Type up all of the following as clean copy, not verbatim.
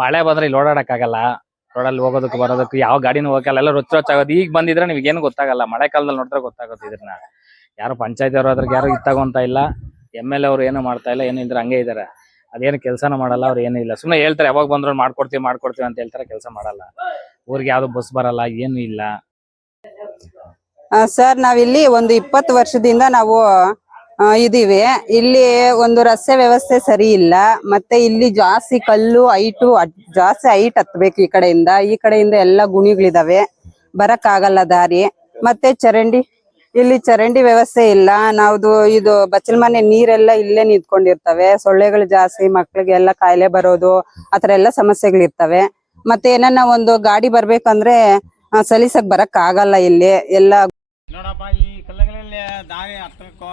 ಮಳೆ ಬಂದ್ರೆ ಇಲ್ಲಿ ಓಡಾಡಕ್ಕಾಗಲ್ಲ. ರೋಡಲ್ಲಿ ಹೋಗೋದಕ್ಕೆ ಬರೋದಕ್ಕೆ ಯಾವ ಗಾಡಿನೂ ಹೋಗಲ್ಲ, ಎಲ್ಲ ರೊಚ್ಚಾಗೋದು. ಈಗ ಬಂದಿದ್ರೆ ನಿಮ್ಗೆ ಏನು ಗೊತ್ತಾಗಲ್ಲ, ಮಳೆ ಕಾಲದಲ್ಲಿ ನೋಡಿದ್ರೆ ಗೊತ್ತಾಗುತ್ತೆ. ಇದನ್ನ ಯಾರು ಪಂಚಾಯತಿ ಅವರು ಅದ್ರಿಗೆ ಯಾರು ತಗೊಂತ ಇಲ್ಲ, MLA ಅವರು ಏನು ಮಾಡ್ತಾ ಇಲ್ಲ, ಏನು ಇದ್ರೆ ಹಂಗೆ ಇದಾರೆ. ಅದೇನು ಕೆಲಸನ ಮಾಡಲ್ಲ, ಅವ್ರು ಏನೂ ಇಲ್ಲ, ಸುಮ್ಮನೆ ಹೇಳ್ತಾರೆ ಯಾವಾಗ ಬಂದ್ರು ಮಾಡ್ಕೊಡ್ತೀವಿ ಅಂತ ಹೇಳ್ತಾರೆ, ಕೆಲಸ ಮಾಡಲ್ಲ. ಊರಿಗೆ ಯಾವ್ದು ಬಸ್ ಬರಲ್ಲ, ಏನು ಇಲ್ಲ. ಸರ್ ನಾವಿಲ್ಲಿ ಒಂದು 20 ವರ್ಷದಿಂದ ನಾವು ಇದೀವಿ. ಇಲ್ಲಿ ಒಂದು ರಸ್ತೆ ವ್ಯವಸ್ಥೆ ಸರಿ ಇಲ್ಲ, ಮತ್ತೆ ಇಲ್ಲಿ ಜಾಸ್ತಿ ಕಲ್ಲು ಜಾಸ್ತಿ ಹೈಟ್ ಹತ್ಬೇಕು. ಈ ಕಡೆಯಿಂದ ಎಲ್ಲ ಗುಣಿಗಳಿದಾವೆ, ಬರಕ್ ಆಗಲ್ಲ ದಾರಿ. ಮತ್ತೆ ಇಲ್ಲಿ ಚರಂಡಿ ವ್ಯವಸ್ಥೆ ಇಲ್ಲ. ನಾವ್ದು ಇದು ಬಚ್ಚಲ್ ಮನೆ ನೀರೆಲ್ಲ ಇಲ್ಲೇ ನಿಂತ್ಕೊಂಡಿರ್ತವೆ. ಸೊಳ್ಳೆಗಳು ಜಾಸ್ತಿ, ಮಕ್ಳಿಗೆಲ್ಲ ಕಾಯಿಲೆ ಬರೋದು, ಆತರ ಎಲ್ಲ ಸಮಸ್ಯೆಗಳಿರ್ತವೆ. ಮತ್ತೆ ಏನನ್ನ ಒಂದು ಗಾಡಿ ಬರ್ಬೇಕಂದ್ರೆ ಸಲೀಸಾಗಿ ಬರಕ್ ಆಗಲ್ಲ. ಇಲ್ಲಿ ಎಲ್ಲ ನೋಡಪ್ಪ, ಈ ಕಲ್ಲಗಳಲ್ಲಿ ದಾರಿ ಹತ್ತಕ್ಕೆ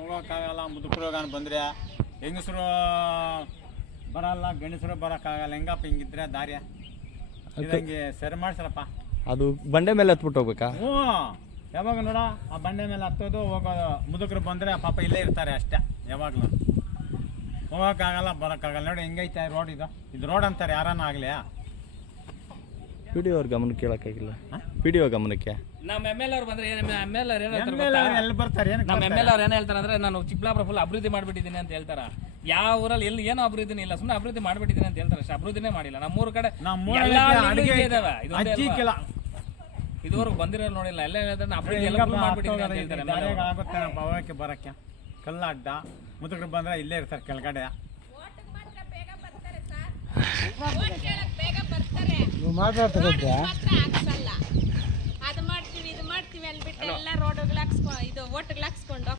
ಹೋಗಕ್ಕಾಗಲ್ಲ. ಮುದುಕರು ಬಂದ್ರೆ ಹೆಂಗಸರು ಬರಲ್ಲ, ಗಂಡಸರು ಬರೋಕ್ಕಾಗಲ್ಲ. ಹೆಂಗಪ್ಪ ಹಿಂಗಿದ್ರೆ ದಾರಿ ಇದಂಗೆ ಸರಿ ಮಾಡ್ಸರಪ್ಪ. ಅದು ಬಂಡೆ ಮೇಲೆ ಹತ್ಬಿಟ್ಟು ಹೋಗ್ಬೇಕಾ? ಹ್ಞೂ, ಯಾವಾಗ ನೋಡ ಆ ಬಂಡೆ ಮೇಲೆ ಹತ್ತೋದು ಹೋಗೋದು. ಮುದುಕರು ಬಂದರೆ ಪಾಪ ಇಲ್ಲೇ ಇರ್ತಾರೆ ಅಷ್ಟೇ. ಯಾವಾಗಲೂ ಹೋಗೋಕ್ಕಾಗಲ್ಲ, ಬರೋಕ್ಕಾಗಲ್ಲ. ನೋಡಿ ಹೆಂಗೈತೆ ರೋಡ್. ಇದು ರೋಡ್ ಅಂತಾರೆ ಯಾರನ್ನ ಆಗಲಿ. PDO ಅವ್ರ ಗಮನಕ್ಕೆ ಕೇಳಕ್ಕಾಗಿಲ್ಲ. PDO ಗಮನಕ್ಕೆ ನಮ್ಮ MLA ಅವ್ರು ಬಂದ್ರೆ ಎಲ್ಲಿ ಬರ್ತಾರೆ? ನಮ್ಮ MLA ಅವ್ರು ಏನ್ ಹೇಳ್ತಾರೆ ಅಂದ್ರೆ, ನಾನು ಚಿಕ್ಕಬಳ್ಳಾಪುರ ಫುಲ್ ಅಭಿವೃದ್ಧಿ ಮಾಡ್ಬಿಟ್ಟಿದ್ದೀನಿ ಅಂತ ಹೇಳ್ತಾರ. ಯಾವ ಊರಲ್ಲಿ ಎಲ್ಲಿ ಏನೋ ಅಭಿವೃದ್ಧಿನೇ ಇಲ್ಲ, ಸುಮ್ಮನೆ ಅಭಿವೃದ್ಧಿ ಮಾಡ್ಬಿಟ್ಟಿದ್ದೀನಿ ಅಂತ ಹೇಳ್ತಾರೆ ಅಷ್ಟೇ. ಅಭಿವೃದ್ಧಿನೇ ಮಾಡಿಲ್ಲ. ನಮ್ಮೂರ ಕಡೆ ಇದುವರೆಗೂ ಬಂದಿರೋ ನೋಡಿಲ್ಲ. ಎಲ್ಲ ಅಭಿವೃದ್ಧಿ ಮಾಡ್ಬಿಟ್ಟಿದ್ದೀನಿ ಅಂತ ಹೇಳ್ತಾರೆ. ಆಗುತ್ತೆ ಹೋಗಕ್ಕೆ ಬರಕ್ಕೆ. ಕಲ್ಲಾಡ್ಡ ಮುದುಕರು ಬಂದ್ರೆ ಇಲ್ಲೇ ಇರ್ತಾರೆ ಕೆಳಗಡೆ. ಅದು ಮಾಡ್ತೀವಿ ಇದು ಮಾಡ್ತೀವಿ ಅಂದ್ಬಿಟ್ಟು ಎಲ್ಲ ರೋಡ್ಗಳು ಹಾಕ್ಸ್ಕೊಂಡು ಇದು ಓಟ್ಗಳು ಹಾಕ್ಸ್ಕೊಂಡು